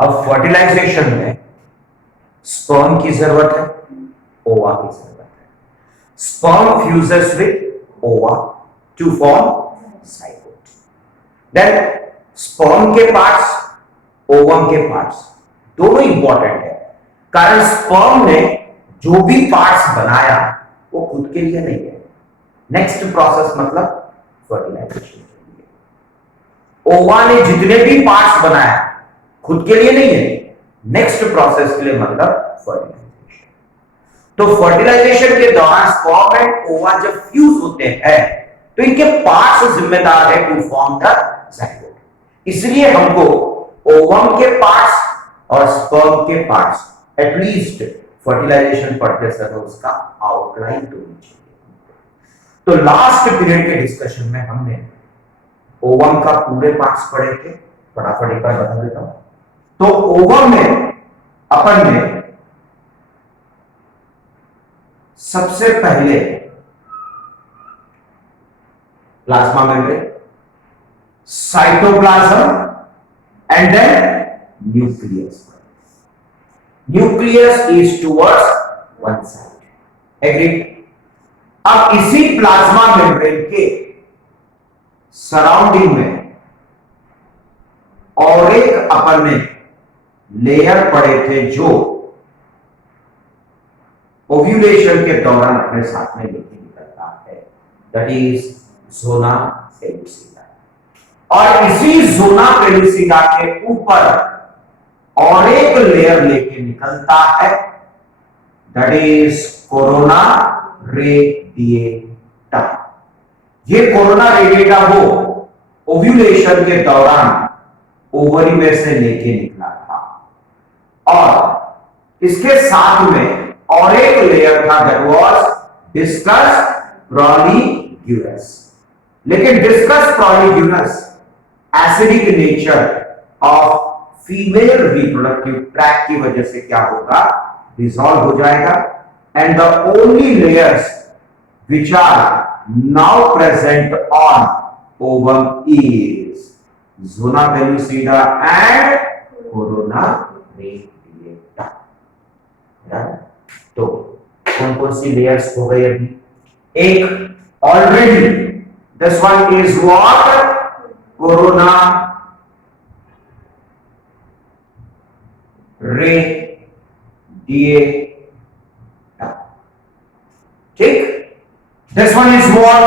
अब फर्टिलाइजेशन में स्पर्म की जरूरत है, ओवा की जरूरत है। Sperm fuses with ova to form zygote. Then sperm के पार्ट्स, ओवम के पार्ट्स दोनों इंपॉर्टेंट है, कारण स्पर्म ने जो भी पार्ट्स बनाया वो खुद के लिए नहीं है। नेक्स्ट प्रोसेस मतलब फर्टिलाइजेशन के लिए। ओवा ने जितने भी पार्ट्स बनाया खुद के लिए नहीं है, नेक्स्ट प्रोसेस के लिए मतलब फर्टिलाइजेशन। तो फर्टिलाइजेशन के दौरान स्पर्म एंड ओवा जब फ्यूज होते हैं तो इनके पार्ट्स जिम्मेदार है टू फॉर्म द जाइगोट। इसलिए हमको ओवम के पार्ट्स और स्पर्म के पार्ट्स एटलीस्ट फर्टिलाइजेशन पढ़ते समय उसका आउटलाइन तो होनी चाहिए। तो लास्ट पीरियड के डिस्कशन में हमने ओवम का पूरे पार्ट्स पढ़े थे, फटाफट एक बार बता देता हूं। तो ओवम में अपन ने सबसे पहले plasma membrane, cytoplasm and then nucleus. Nucleus is towards one side, agree. अब इसी प्लाज्मा मेम्ब्रेन के सराउंडिंग में और एक अपन ने लेयर पड़े थे जो ओव्यूलेशन के दौरान अपने साथ में लेके निकलता है, दैट इज ज़ोना पेलुसिडा। और इसी ज़ोना पेलुसिडा के ऊपर और एक लेयर लेके निकलता है, दैट इज कोरोना रेडिएटा। ये कोरोना रेडिएटा वो ओव्यूलेशन के दौरान ओवरी में से लेके निकला था। और इसके साथ में और एक लेयर था, दैट वाज डिस्कस प्रॉलीग्यूलस। लेकिन discus proligerus acidic nature of female reproductive tract की वजह से क्या होगा, डिसॉल्व हो जाएगा। And the only layers which are now present on ovum is zona pellucida and corona radiata। तो कौन कौन सी लेयर्स हो गई अभी? एक already this one is what, corona radiata, ठीक। This one is what?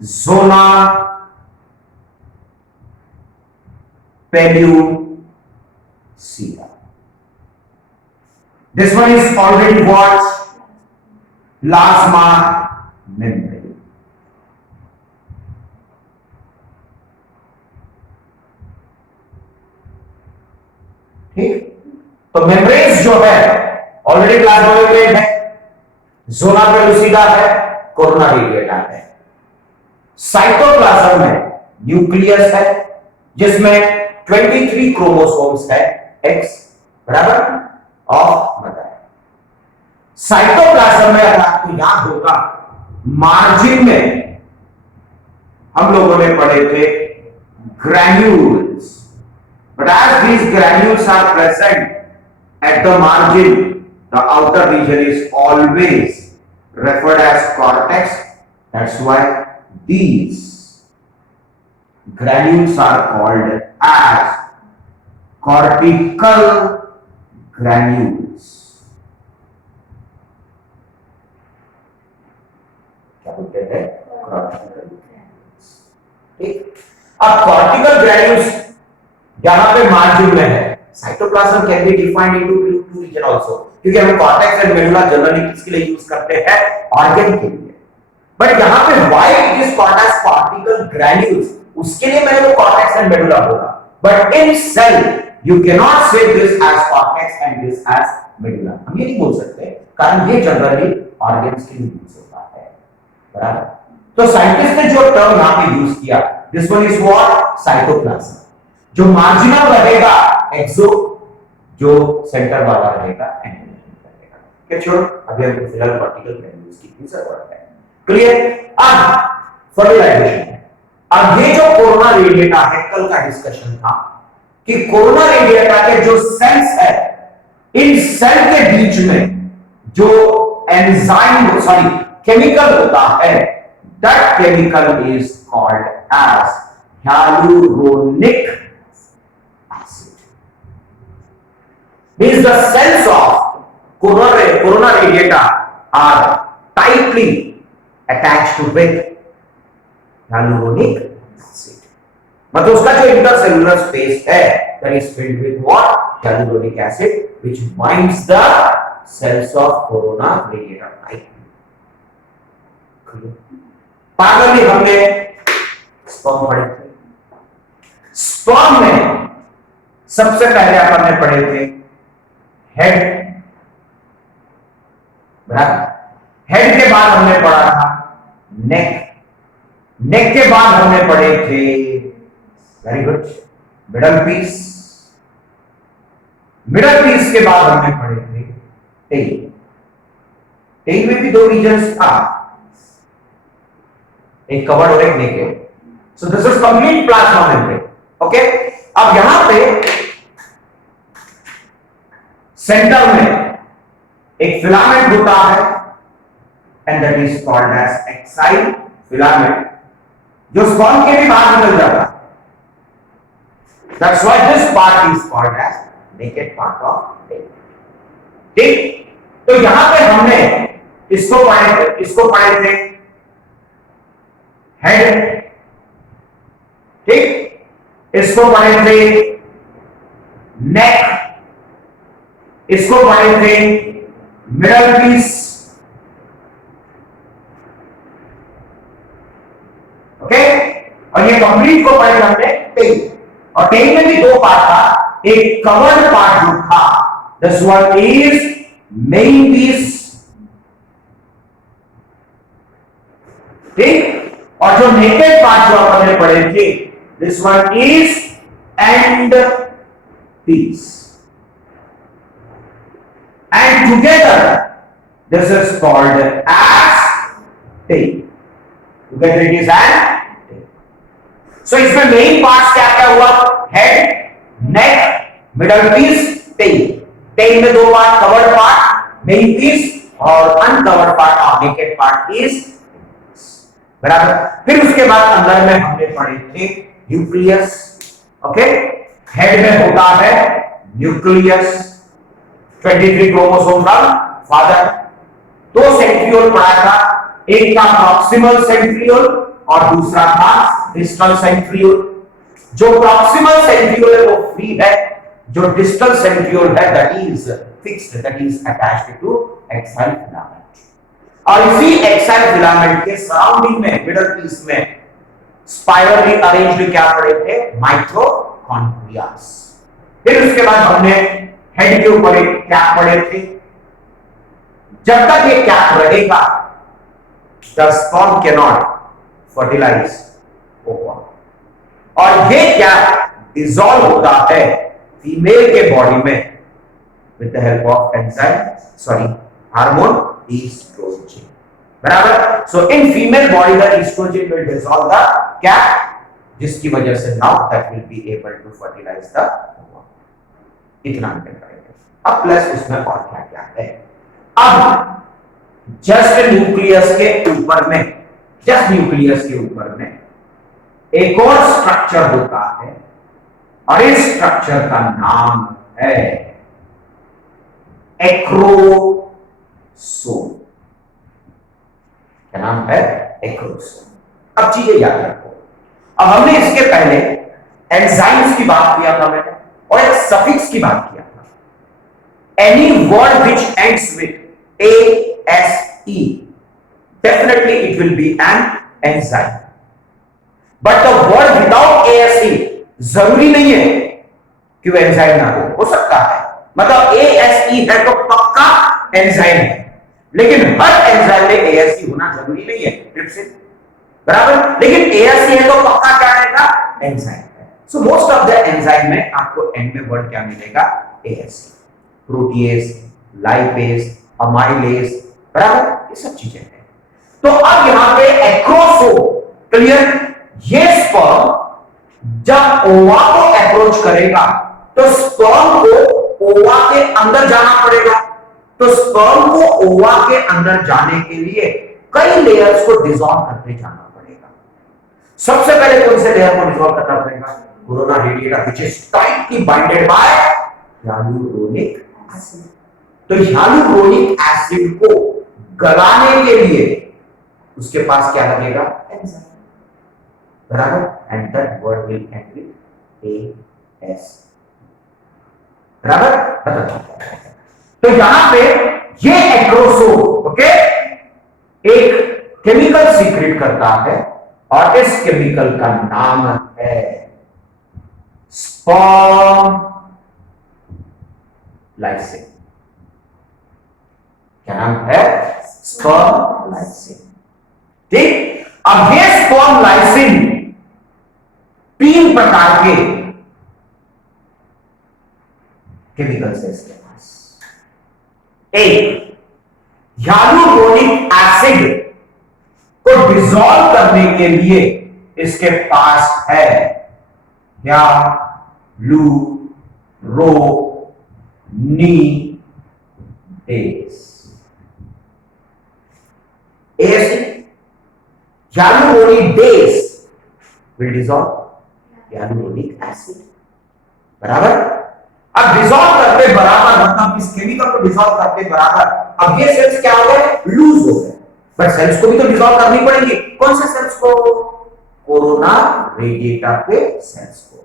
Zona pellucida. This one is already what? Plasma membrane. ठीक। तो मेम्ब्रेन्स जो है ऑलरेडी प्लाज्मा मेम्ब्रेन है, ज़ोना पेलुसिडा है, कोरोना रेडिएटा है। साइटोप्लाज्म में न्यूक्लियस है जिसमें 23 क्रोमोसोम्स है, एक्स बराबर ऑफ मदर। साइटोप्लाज्म में अगर आपको याद होगा, मार्जिन में हम लोगों ने पढ़े थे granules, but as these granules are present at the margin, the outer region is always referred as cortex. That's why these granules are called as cortical granules. क्या बोलते हैं? cortical granules। ठीक। अब cortical granules यहां पे margin में है। Cytoplasm can be defined into two region also, क्योंकि हम कॉर्टेक्स एंड मेडुला जनरली किसके लिए यूज करते हैं, ऑर्गन के लिए। बट यहां पे why it is called as cortical granules, उसके लिए मैंने वो कॉर्टेक्स एंड मेडुला बोला। But in cell you can not say this as cortex and this as medulla, हम ये नहीं बोल सकते, कारण ये जनरली ऑर्गन्स के लिए यूज होता है, बराबर। तो साइंटिस्ट ने जो टर्म यहां पे यूज किया, this one is what, cytoplasm. जो मार्जिनल रहेगा एक्सो, जो सेंटर वाला रहेगा एंडोप्लाज्म रहेगा। क्या छोड़ो, अभी हम फिलहाल कॉर्टिकल ग्रैन्यूल्स की जरूरत है, क्लियर। अब फर्टिलाइजेशन है। अब ये जो कोरोना रेडिएटा है, कल का डिस्कशन था, कि कोरोना रेडिएटा के जो सेल्स है, इन सेल के बीच में जो एंजाइम केमिकल होता है, that chemical is called as hyaluronic acid. Means the cells of corona radiata are tightly attached with hyaluronic acid. मतलब उसका जो इंटरसेलुलर स्पेस है that is filled with what? Hyaluronic acid, which binds the cells of corona radiata tightly. पागल हमने sperm पढ़े थे। Sperm में सबसे पहले अपन ने पढ़े थे हेड, बराबर। हेड के बाद हमने पढ़ा था नेक, नेक के बाद हमने पढ़े थे, very good, middle piece, middle piece के बाद हमने पढ़े थे टेल, टेल में भी दो रीजन्स था, एक कवर्ड और एक naked. So this is complete plasma membrane. Okay, अब यहां पे सेंटर में एक फिलामेंट होता है and that is called as axial filament, जो स्पर्म के भी बाहर निकल जाता है। That's why this part is called as naked part of tail. ठीक, तो यहां पे हमने इसको पढ़े थे हेड, ठीक, इसको पढ़े थे नेक, इसको पढ़े थे मिडल पीस, ओके, और ये कंप्लीट को पढ़े हमने टेल। और टेल में भी दो पार्ट था, एक कवर्ड पार्ट जो था, this one is main piece, ठीक, और जो नेकेड पार्ट जो अपन ने पढ़े थे, this one is end piece, and together this is called as tail. Together it is an tail. So इसमें मेन पार्ट्स क्या क्या हुआ? Head, neck, middle piece, tail. Tail में दो part, covered part main piece और uncovered part और naked part is, बराबर। फिर उसके बाद अंदर में हमने पढ़े थे न्यूक्लियस। ओके, हेड में होता है न्यूक्लियस, 23 क्रोमोसोम का फादर। दो सेंट्रियोल पढ़ा था, एक था प्रॉक्सिमल सेंट्रियोल और दूसरा था डिस्टल सेंट्रियोल। जो प्रॉक्सिमल सेंट्रियोल है वो फ्री है, जो डिस्टल सेंट्रियोल है that is fixed, that is attached to axial filament. और इसी एक्साइल फिलामेंट के सराउंडिंग में मिडल पीस में स्पाइरली अरेंज्ड क्या पढ़े थे? माइटोकॉन्ड्रियास। फिर उसके बाद हमने हेड के ऊपर एक कैप पढ़े थे। जब तक ये कैप रहेगा the sperm can not fertilize ova, और ये कैप डिसॉल्व होता है फीमेल के बॉडी में with the help of enzyme hormone estrogen, बराबर। So in female body the estrogen will dissolve the cap, जिसकी वजह से now that will be able to fertilize the ova. इतना अंतर करेंगे। अब प्लस उसमें और क्या क्या है। अब जस्ट न्यूक्लियस के ऊपर में, जस्ट न्यूक्लियस के ऊपर में एक और स्ट्रक्चर होता है और इस स्ट्रक्चर का नाम है एक्रोसोम। क्या नाम है? एक्रोसोम। अब चीजें याद रखो। अब हमने इसके पहले एंजाइम्स की बात किया था मैंने, और एक सफिक्स की बात किया था। Any word which ends with ASE definitely it will be an enzyme, but the word without ASE जरूरी नहीं है कि वो एंजाइम ना हो सकता है। मतलब ASE है तो पक्का एंजाइम है, लेकिन हर एंजाइम में ASE होना जरूरी नहीं है, ट्रिप्सिन, बराबर। लेकिन ASE है तो पक्का क्या रहेगा? एंजाइम है। So most of the enzyme में आपको एंड में वर्ड क्या मिलेगा? ASE, प्रोटीएज, लाइपेज, अमाइलेज, बराबर, ये सब चीजें हैं। तो अब यहां पे एक्रोसोम, क्लियर, ये स्पर्म जब ओवा को अप्रोच करेगा तो स्पर्म को ओवा के अंदर जाना पड़ेगा। तो स्पर्म को ओवा के अंदर जाने के लिए कई लेयर्स को डिसॉल्व करते जाना पड़ेगा। सबसे पहले कौन से लेयर को डिसॉल्व करना पड़ेगा? Corona radiata which is tightly binded by hyaluronic acid. तो hyaluronic एसिड को गलाने के लिए उसके पास क्या लगेगा? एंजाइम, बराबर। And that word will and with AS, बराबर। तो यहां पे ये एक्रोसोम ओके एक केमिकल सीक्रेट करता है और इस केमिकल का नाम है स्पर्म लाइसिन। क्या नाम है? Sperm lysine. ठीक। अब ये स्पर्म लाइसिन 3 प्रकार के केमिकल्स है इसके पास। एक, hyaluronic एसिड को डिसॉल्व करने के लिए इसके पास है hyaluronidase will dissolve hyaluronic acid, बराबर। अब डिसॉल्व करते बराबर, मतलब इस केमिकल को डिसॉल्व करते बराबर अब ये सेल्स क्या हो गए? लूज हो गए। बट सेल्स को भी तो डिसॉल्व करनी पड़ेगी। कौन से सेल्स को? कोरोना रेडिएटा के सेल्स को।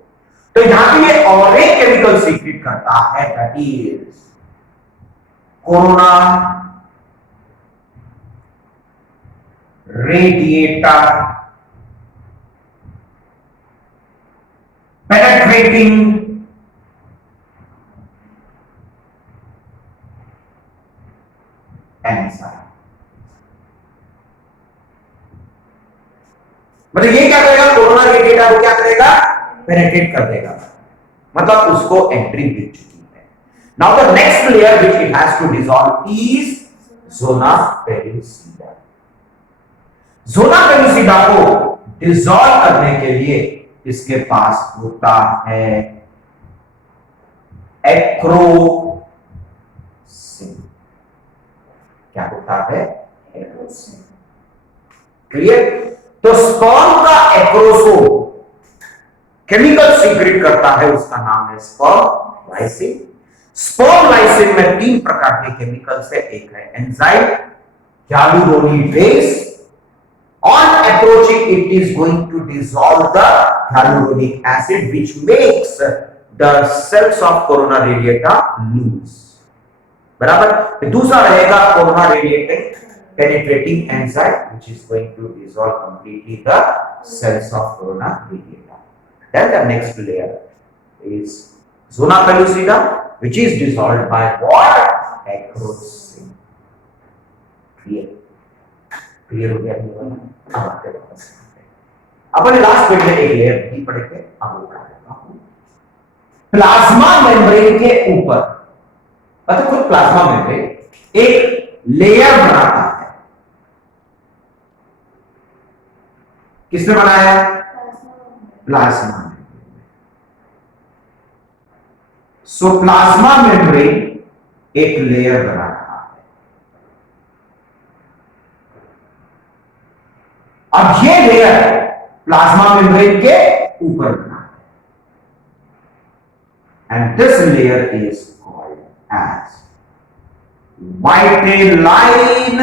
तो यहां पे ये और एक केमिकल सीक्रेट करता है, that is corona radiata penetrating enzyme. मतलब ये क्या करेगा? कोरोना रेडिएटा को क्या करेगा? पेनेट्रेट कर देगा, मतलब उसको एंट्री मिल चुकी है। Now the next layer which it has to dissolve is zona pellucida. Zona pellucida को डिसॉल्व करने के लिए इसके पास होता है एक्रोसिन। क्या होता है? एक्रोसिन। क्लियर? तो स्पर्म का एक्रोसोम केमिकल सीक्रेट करता है, उसका नाम है स्पर्म लाइसिन। स्पर्म लाइसिन में 3 प्रकार के केमिकल्स है। एक है enzyme hyaluronidases। On approaching it is going to dissolve the hyaluronic acid which makes the cells of corona radiata loose, बराबर। दूसरा रहेगा corona radiating penetrating enzyme which is going to dissolve completely the cells of corona radiata. Then the next layer is zona pellucida which is dissolved by what? Acrosin. Clear हो गया? अपन last page में एक layer भी पढ़ेंगे। अब वो पढ़ाऊंगा plasma membrane के ऊपर, मतलब खुद प्लाज्मा मेम्ब्रेन एक लेयर बनाता है। किसने बनाया? Plasma membrane. सो प्लाज्मा मेम्ब्रेन एक लेयर बना रहा है। अब ये लेयर प्लाज्मा मेम्ब्रेन के ऊपर बना है and this layer is called as vitelline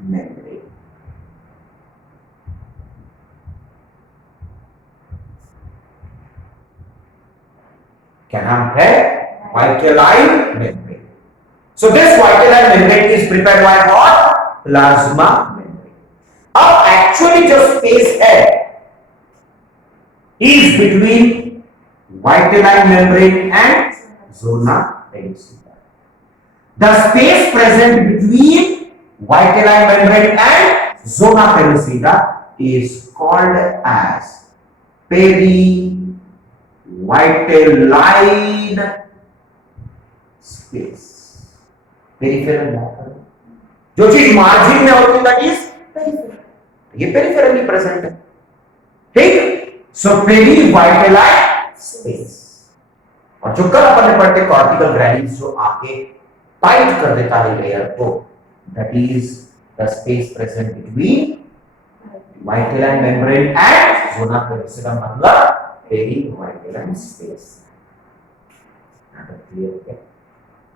membrane. क्या नाम है? Vitelline membrane. So this vitelline membrane is prepared by what? Plasma membrane. अब एक्चुअली जो स्पेस है is between vitelline membrane and zona pellucida. The space present between vitelline membrane and zona pellucida is called as perivitelline space. Peripheral matter, जो चीज margin में होती है that is peripheral. ये peripherally present है। ठीक, सो पेरीवाइटलाइट स्पेस। और जो कल अपन ने पढ़ते कॉर्टिकल ग्रैन्यूल्स जो आके टाइट कर देता है लेयर को, that is the space present between vitelline membrane and zona periphera, मतलब पेरीवाइटलाइन स्पेस।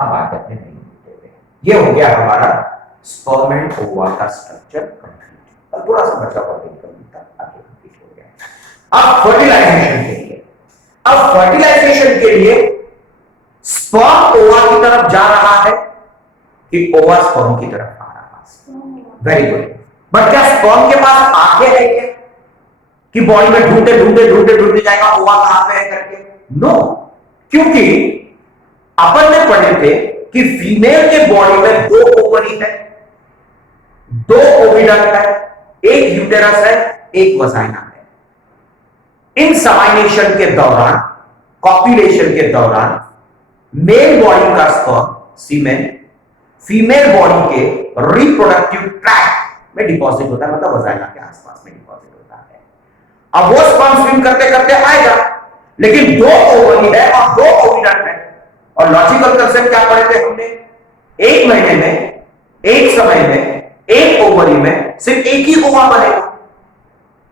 अब आते हैं, ये हो गया हमारा स्पर्म एंड ओवा का स्ट्रक्चर कंप्लीट। अब थोड़ा सा बचा हुआ आगे कंप्लीट हो गया। अब फर्टिलाइजेशन के लिए, अब फर्टिलाइजेशन के लिए स्पर्म ओवा की तरफ जा रहा है कि ओवा स्पर्म की तरफ आ रहा है? Very good. बट क्या स्पर्म के पास आंखें है क्या कि बॉडी में ढूंढते ढूंढते ढूंढते ढूंढते जाएगा ओवा कहां पे है करके? नो, क्योंकि अपन ने पढ़े थे कि फीमेल के बॉडी में 2 ओवरी है, 2 ओविडक्ट है, एक यूटेरस है, एक वजाइना है। इन समाइनेशन के दौरान, कॉपुलेशन के दौरान मेल बॉडी का स्पर्म सीमेन फीमेल बॉडी के रिप्रोडक्टिव ट्रैक्ट में डिपॉजिट होता है, मतलब वजाइना के आसपास में डिपॉजिट होता है। अब वो स्पर्म स्विम करते करते आएगा, लेकिन 2 ओवरी है और 2 ओविडक्ट है। और लॉजिकल कंसेप्ट क्या पढ़े थे हमने? एक महीने में, एक समय में, एक ओवरी में सिर्फ एक ही ओवा बनेगा,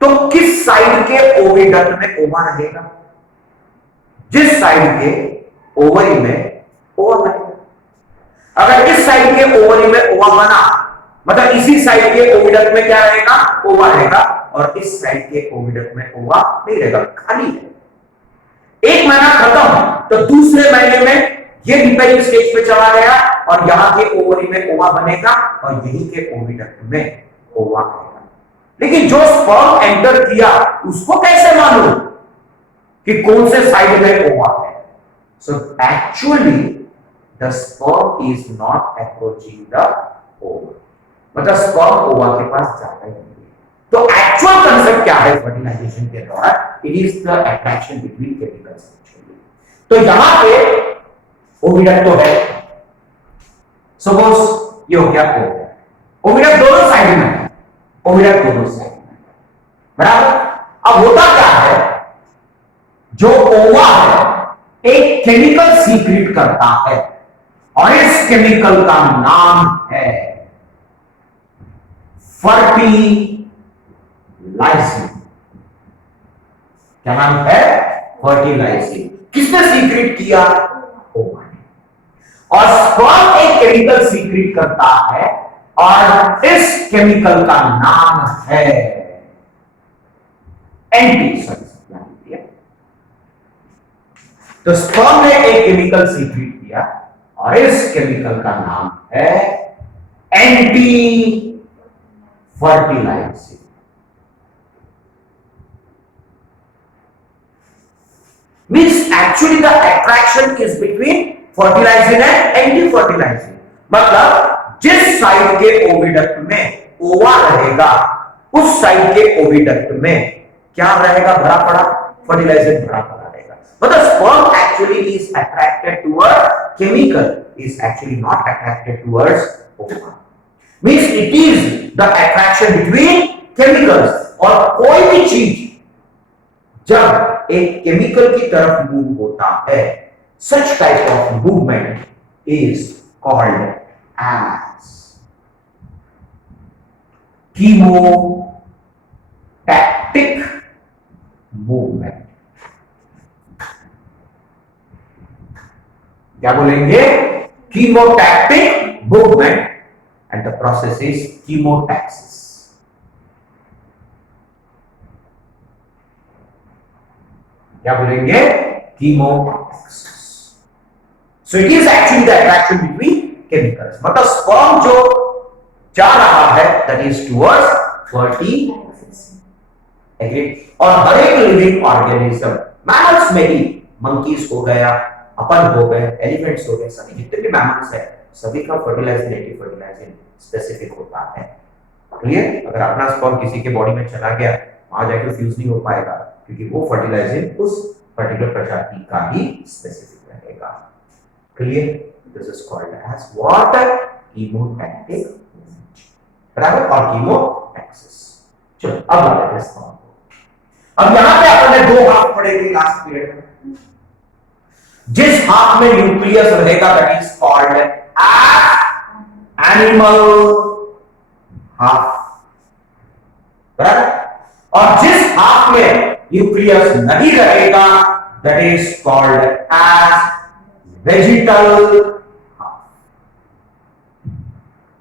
तो किस साइड के ओविडक्ट में ओवा रहेगा? जिस साइड के ओवरी में ओवा बनेगा। अगर इस साइड के ओवरी में ओवा बना, मतलब इसी साइड के ओविडक्ट में क्या रहेगा? ओवा रहेगा। और इस साइड के ओविडक्ट में ओवा नहीं रहेगा, खाली है। एक महीना खत्म तो दूसरे महीने में ये रिपेयरिंग स्टेज पे चला गया और यहां के ओवरी में ओवा बनेगा और यहीं के ओविडक्ट में ओवा आएगा। लेकिन जो स्पर्म एंटर किया उसको कैसे मालूम कि कौन से साइड में ओवा है? So actually the sperm is not approaching the ओवा, मतलब स्पर्म ओवा के पास जाता ही नहीं। तो एक्चुअल कंसेप्ट क्या है फर्टिलाइजेशन के दौरान? It is the attraction between chemicals. तो यहां पे ओविडक्ट तो है, सपोज ये हो गया ओविडक्ट, ओविडक्ट दोनों साइड में है, ओविडक्ट दोनों साइड में, बराबर। अब होता क्या है, जो ओवा है एक केमिकल सीक्रेट करता है और इस केमिकल का नाम है फर्टिलाइजिन। क्या नाम है? फर्टिलाइजिन। किसने सीक्रेट किया? ओवा ने। और स्पर्म एक केमिकल सीक्रेट करता है और इस केमिकल का नाम है एंटी। तो स्पर्म ने एक केमिकल सीक्रेट किया और इस केमिकल का नाम है anti fertilising. Means actually the attraction is between fertilizing and anti-fertilizing। मतलब जिस साइड के ओविडक्ट में ओवा रहेगा उस साइड के ओविडक्ट में क्या रहेगा? भरा पड़ा फर्टिलाइजर, भरा पड़ा रहेगा। मतलब sperm actually is attracted towards chemical, is actually not attracted towards ova। Means it is the attraction between chemicals। और कोई भी चीज जब एक केमिकल की तरफ मूव होता है, such type of movement is called as chemotactic movement। क्या बोलेंगे? chemotactic movement, and the process is chemotaxis। क्या बोलेंगे? chemotaxis। So it is actually the attraction between chemicals। मतलब स्पर्म जो जा रहा है that is towards fertilization। Agree? और हर एक लिविंग ऑर्गेनिज्म, मैमल्स में ही, मंकीज हो गया, अपन हो गए, एलिफेंट्स हो गए, सभी जितने भी मैमल्स है सभी का फर्टिलाइजिंग एंटी फर्टिलाइजिंग स्पेसिफिक होता है। क्लियर? अगर अपना स्पर्म किसी के बॉडी में चला गया, वहां जाके फ्यूज नहीं हो पाएगा क्योंकि वो फर्टिलाइजिंग उस पर्टिकुलर प्रजाति का ही स्पेसिफिक रहेगा। Clear? This is called as what? Chemotactic movement। बराबर? और कीमोटैक्सिस। चलो अब आते हैं स्पर्म को। अब यहां पे अपन ने दो हाफ पढ़े थे लास्ट पीरियड में। जिस हाफ में न्यूक्लियस रहेगा that is called animal half, बराबर। और जिस हाफ में न्यूक्लियस नहीं रहेगा that is called as vegetal half.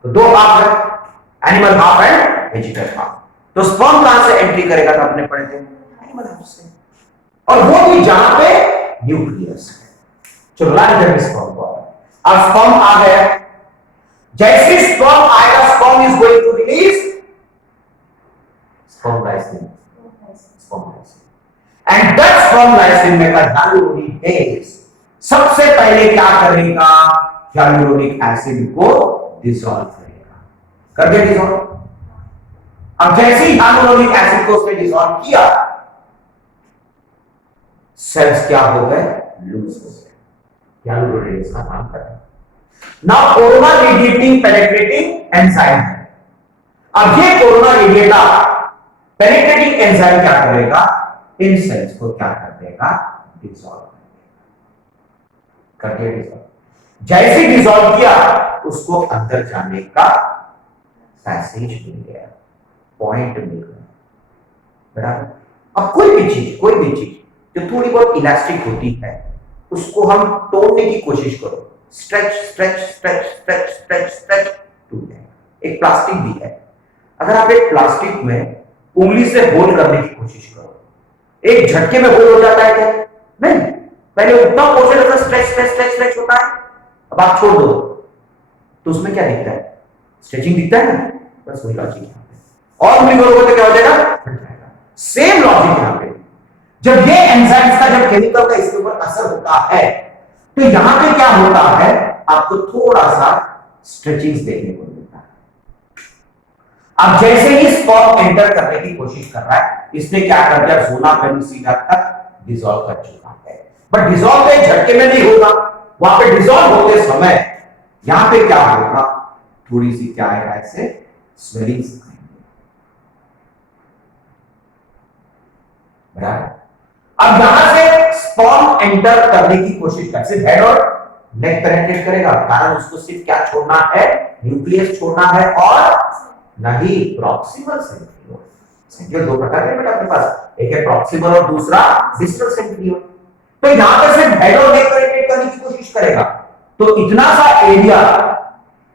तो दो हाफ है, animal half and vegetal half. तो स्पर्म कहां से एंट्री करेगा, तो आपने पढ़े थे एनिमल हाफ से, और वो भी जहां पे न्यूक्लियस है। चलो लाइन स्पर्म को, अब स्पर्म आ गया, जैसे स्पर्म आएगा sperm is going to release sperm lysin, and that sperm lysin में का hyaluronic base सबसे पहले क्या करेगा, hyaluronic एसिड को डिसॉल्व करेगा, कर दिया डिसॉल्व। अब जैसे ही hyaluronic एसिड को उसने डिसॉल्व किया, सेल्स क्या हो गए, लूज हो गए, hyaluronic का काम कर रहा है। Now corona radiating penetrating enzyme है। अब ये कोरोना रेडिएटर पेनिट्रेटिंग एंजाइम क्या करेगा, इन सेल्स को क्या कर देगा, डिसॉल्व कर दिया, डिसॉल्व। जैसे डिसॉल्व किया उसको अंदर जाने का पैसेज मिल गया, पॉइंट मिल गया, बराबर। अब कोई भी चीज जो थोड़ी बहुत इलास्टिक होती है उसको हम तोड़ने की कोशिश करो, stretch stretch stretch stretch stretch stretch, टूट जाएगा। एक प्लास्टिक भी है, अगर आप एक प्लास्टिक में उंगली से होल करने की कोशिश करो, एक झटके में होल हो जाता है क्या, नहीं, पहले उतना पोर्शन होता है, स्ट्रेच स्ट्रेच स्ट्रेच स्ट्रेच होता है। अब आप छोड़ दो तो उसमें क्या दिखता है, स्ट्रेचिंग दिखता है ना, बस वही लॉजिक यहां पे। और उंगली करोगे तो क्या हो जाएगा, फट जाएगा। सेम लॉजिक यहां पे, जब ये एंजाइम्स का जब केमिकल का इसके ऊपर असर होता है तो यहां पे क्या होता है, आपको थोड़ा सा स्ट्रेचिंग्स देखने को मिलता है। अब जैसे ही स्पर्म एंटर करने की कोशिश कर रहा है, इसने क्या कर दिया, ज़ोना पेलुसिडा तक डिसॉल्व कर चुका है। बट डिसॉल्व एक झटके में नहीं होगा, वहां पे डिसॉल्व होते समय यहां पे क्या होगा, थोड़ी सी क्या है, ऐसे स्वेलिंग्स आएंगे, बराबर। अब यहां से स्पर्म एंटर करने की कोशिश कर, सिर्फ हेड और नेक पेनिट्रेट करेगा, कारण उसको सिर्फ क्या छोड़ना है, न्यूक्लियस छोड़ना है, और नहीं प्रॉक्सिमल सेंट्रियोल। सेंट्रियोल दो प्रकार के बेटा अपने पास, एक है प्रॉक्सिमल और दूसरा डिस्टल सेंट्रियोल। तो यहां पे सिर्फ हेड और नेक पेनिट्रेट करने की कोशिश करेगा, तो इतना सा एरिया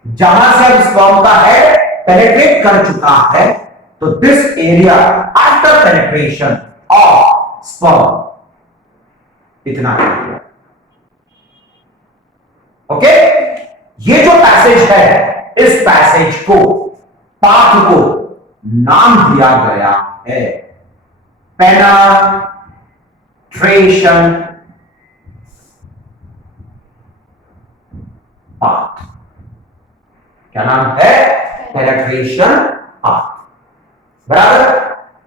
जहां से अब स्पर्म का हेड पेनिट्रेट कर चुका है, तो this area after penetration of sperm इतना एरिया, ओके। ये जो पैसेज है, इस पैसेज को, पाथ को नाम दिया गया है पेनिट्रेशन पाथ। क्या नाम है, पेनिट्रेशन पाथ, बराबर।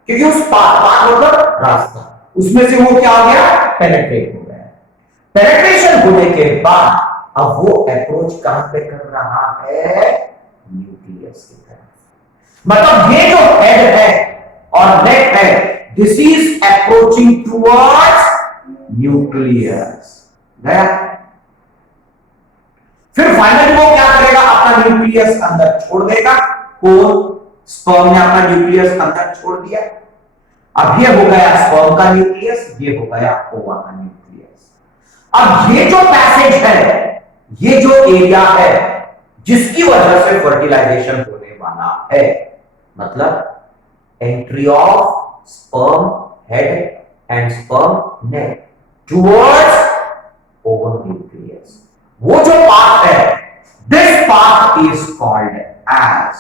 क्योंकि उस पाथ मतलब रास्ता, उसमें से वो क्या हो गया, पेनिट्रेट हो गया। पेनिट्रेशन होने के बाद अब वो अप्रोच कहां पे कर रहा है, न्यूक्लियस की तरफ। मतलब ये जो हेड है और नेक है, this is approaching towards nucleus, गया। फिर फाइनली वो क्या करेगा, अपना न्यूक्लियस अंदर छोड़ देगा। कौन, स्पर्म ने अपना न्यूक्लियस अंदर छोड़ दिया। अब ये हो गया स्पर्म का न्यूक्लियस, ये हो गया ओवा का न्यूक्लियस। अब ये जो पैसेज है, ये जो एरिया है जिसकी वजह से फर्टिलाइजेशन होने वाला है, मतलब entry of sperm head and sperm neck towards ovum nucleus, वो जो पाथ है, this path is called as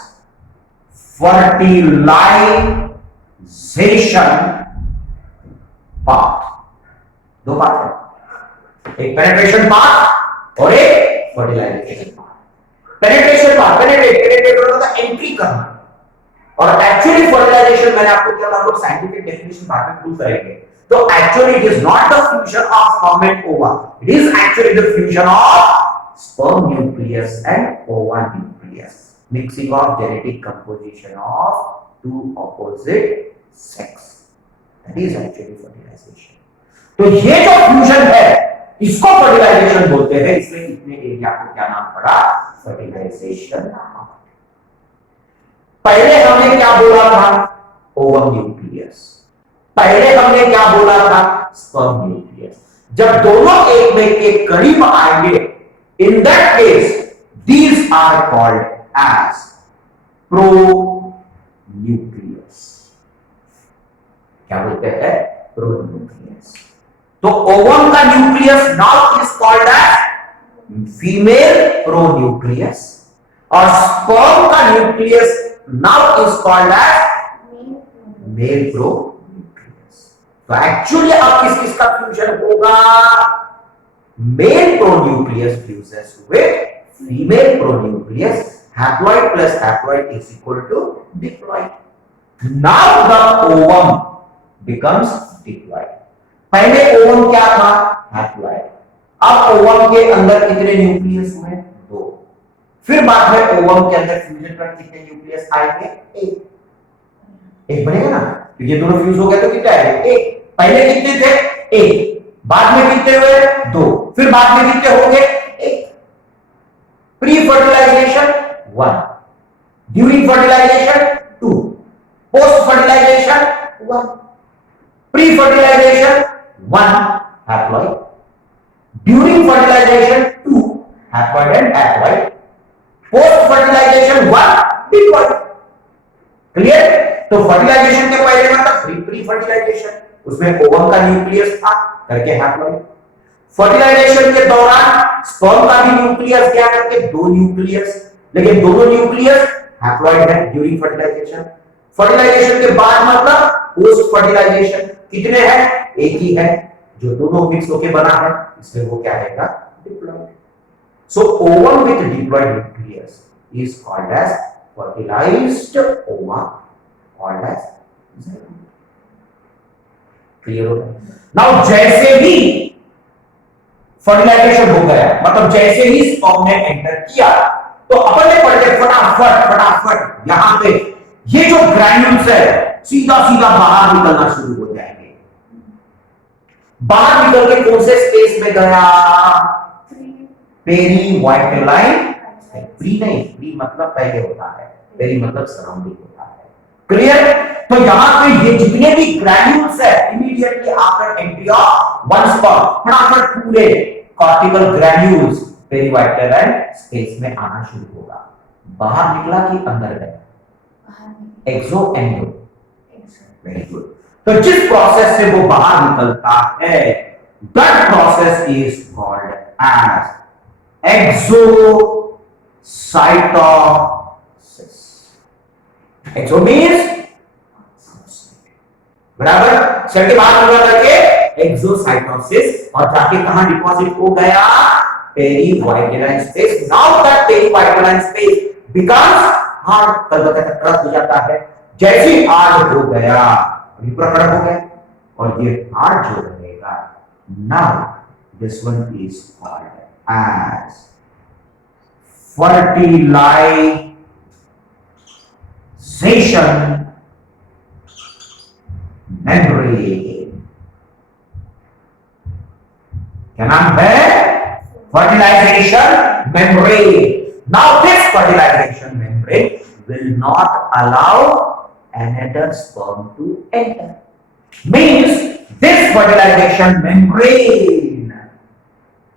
fertilization path. दो पाथ है, एक पेनिट्रेशन पाथ और एक fertilization path. Penetration path, penetrate मतलब एंट्री करना, और एक्चुअली फर्टिलाइजेशन मैंने आपको क्या था, साइंटिफिक डेफिनेशन बाद में प्रूव करेंगे। तो actually it is not the fusion of sperm and ova, it is actually the fusion of sperm nucleus and ova nucleus, mixing of genetic composition of two opposite sex, that is actually fertilization. तो ये जो fusion है इसको fertilisation बोलते हैं, इसलिए इतने area को क्या नाम पड़ा, फर्टिलाइजेशन। पहले हमने क्या बोला था, ओवम न्यूक्लियस। पहले हमने क्या बोला था, स्पर्म न्यूक्लियस। जब दोनों एक में के करीब आएंगे, in that case these are called as pro nucleus. क्या बोलते हैं, प्रो न्यूक्लियस। तो ओवम का nucleus now is called as female pro nucleus, और स्पर्म का nucleus now is called as male pro nucleus. तो एक्चुअली अब किस किस का फ्यूजन होगा, male pro nucleus fuses with female pro nucleus, haploid plus haploid is equal to diploid. Now the ovum becomes diploid. पहले ovum क्या था, haploid. अब ओवम के अंदर कितने न्यूक्लियस हुए, 2। फिर बाद में ओवम के अंदर फ्यूजन पर कितने न्यूक्लियस आएंगे, 1 बनेगा ना, तो ये दोनों फ्यूज हो गए तो कितना आएगा, 1। पहले कितने थे, 1, बाद में कितने हुए, 2, फिर बाद में कितने हो गए, 1। Pre fertilization 1, during fertilization 2, post fertilization 1। Pre fertilization 1 haploid, during fertilization 2 haploid and haploid, post fertilization 1 diploid। Clear. तो फर्टिलाइजेशन के पहले मतलब प्री फर्टिलाइजेशन, उसमें ओवम का न्यूक्लियस था करके हैप्लॉइड। फर्टिलाइजेशन के दौरान स्पर्म का भी न्यूक्लियस क्या करके 2 न्यूक्लियस, लेकिन दोनों न्यूक्लियस हैप्लॉइड है ड्यूरिंग फर्टिलाइजेशन। फर्टिलाइजेशन के बाद मतलब पोस्ट फर्टिलाइजेशन कितने हैं, 1 ही है, जो दोनों मिक्स होके बना है, इसलिए वो क्या रहेगा, diploid. So ovum with diploid nucleus is called as fertilized ova, called as zygote। Clear हो गया। नाउ जैसे ही फर्टिलाइजेशन हो गया, मतलब जैसे ही स्पर्म ने एंटर किया, तो अपन ने पढ़ते फटाफट यहां पे ये जो ग्रैन्यूल्स है सीधा सीधा बाहर निकलना शुरू हो जाएंगे। बाहर निकल के कौन से स्पेस में गया, पेरी वाइटलाइन। प्री नहीं, प्री मतलब पहले होता है, पेरी मतलब सराउंडिंग होता है। क्लियर। तो यहां पे ये जितने भी ग्रैन्यूल्स है immediately after entry of one sperm फटाफट पूरे कॉर्टिकल ग्रैन्यूल्स पेरी वाइटलाइन स्पेस में आना शुरू होगा। बाहर निकला कि अंदर गया, एक्सो एंडो। Very good. तो जिस प्रोसेस से वो बाहर निकलता है that process is called as exocytosis. Exo means बराबर, सेल के बाहर निकल करके एक्सोसाइटोसिस, और जाके कहां डिपॉजिट हो गया, perivitelline space. Now that perivitelline space becomes hard, कड़क हो जाता है। जैसे हार्ड हो गया, प्रकट हो गया, और ये हार्ड जो रहेगा, now this one is called as fertilization membrane. क्या नाम है, fertilization membrane. Now this fertilization membrane will not allow another sperm to enter. Means this fertilization membrane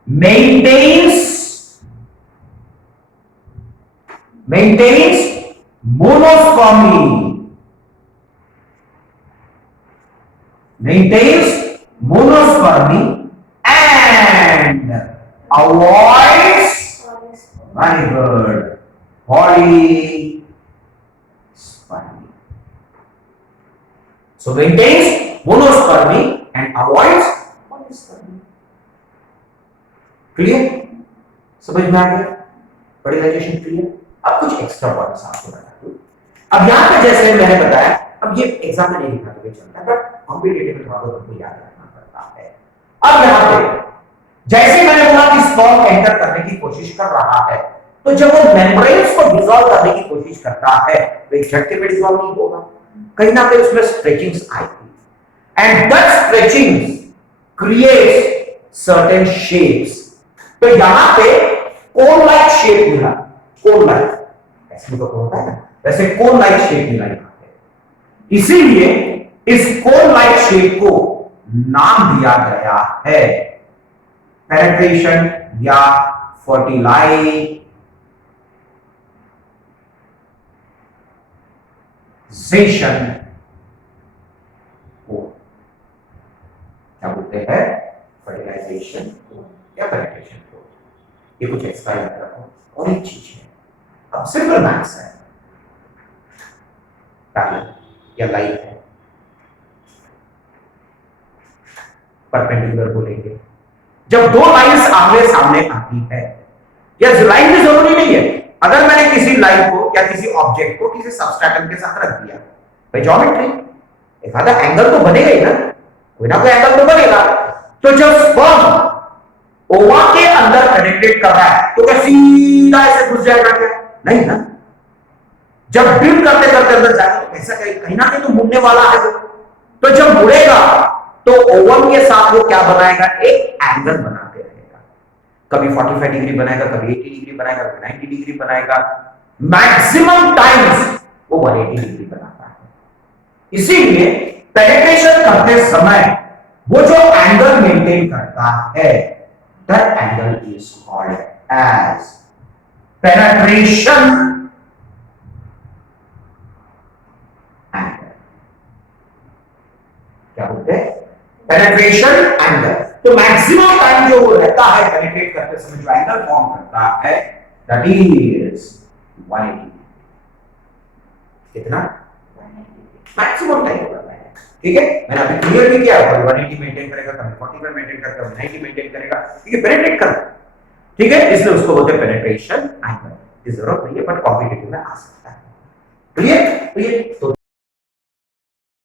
maintains monospermy, and avoids, very good, polyspermy. So maintains monospermy and avoids polyspermy. Clear, समझ में आ गया, fertilisation clear. अब कुछ extra words आपको बता दूं। अब यहां पे जैसे मैंने बताया, अब ये एग्जाम में नहीं लिखा तो चलता है, बट कॉम्पिटिटिव में थोड़ा बहुत हमको याद रखना पड़ता है। अब यहां पे जैसे मैंने बोला कि स्पर्म एंटर करने की कोशिश कर रहा है, तो जब वो मेम्ब्रेन्स को डिसॉल्व करने की कोशिश करता है तो एक झटके में डिसॉल्व नहीं होगा, कहीं ना कहीं उसमें स्ट्रेचिंग्स आएगी। and that stretching creates certain shapes. तो यहां पे कोन लाइक शेप मिला, कोन लाइक ऐसे तो होता है ना, वैसे कोन लाइक शेप मिला यहां पे, इसीलिए इस कोन लाइक शेप को नाम दिया गया है पेनेट्रेशन या फर्टिलाइजेशन को क्या बोलते हैं, फर्टिलाइजेशन को या पेनेट्रेशन को। ये कुछ एक्स्ट्रा याद रखो। और एक चीज है, अब सिंपल मैथ्स है, पैरेलल या लाइन है, परपेंडिकुलर बोलेंगे जब दो लाइंस आमने सामने आती है, या लाइन भी जरूरी नहीं है, अगर मैंने किसी लाइन को या किसी ऑब्जेक्ट को किसी सबस्ट्रैटम के साथ रख दिया, भाई ज्योमेट्री, एक आधा एंगल तो बनेगा ही ना, कोई ना कोई एंगल तो बनेगा। तो जब स्पर्म ओवा के अंदर पेनिट्रेट कर रहा है तो क्या सीधा ऐसे घुस जाएगा क्या? नहीं ना, जब बिल्ड करते करते अंदर जाएगा तो ऐसा कहीं ना कहीं तो मुड़ने वाला है। तो जब मुड़ेगा तो ओवम के साथ वो क्या बनाएगा, एक एंगल बनाते रहेगा, कभी 45 डिग्री बनाएगा, कभी 80 डिग्री बनाएगा, कभी 90 डिग्री बनाएगा, मैक्सिमम टाइम्स वो 180 डिग्री बनाता है। इसीलिए पेनिट्रेशन करते समय वो जो एंगल मेंटेन करता है, that angle is called as penetration angle. क्या बोलते हैं, पेनिट्रेशन एंगल। तो मैक्सिमम टाइम जो वो रहता है पेनिट्रेट करते समय जो एंगल फॉर्म करता है, दैट इज 180। कितना? मैक्सिमम टाइम होता है, ठीक है। मैंने अभी क्लियर भी किया, कभी 180 मेंटेन करेगा, कभी 45 मेंटेन करेगा, कभी 90 मेंटेन करेगा, ठीक है, पेनिट्रेट कर, ठीक है, इसलिए उसको बोलते हैं पेनिट्रेशन एंगल। इस जरूरत नहीं है, बट कॉम्पिटिटिव में आ सकता है। क्लियर?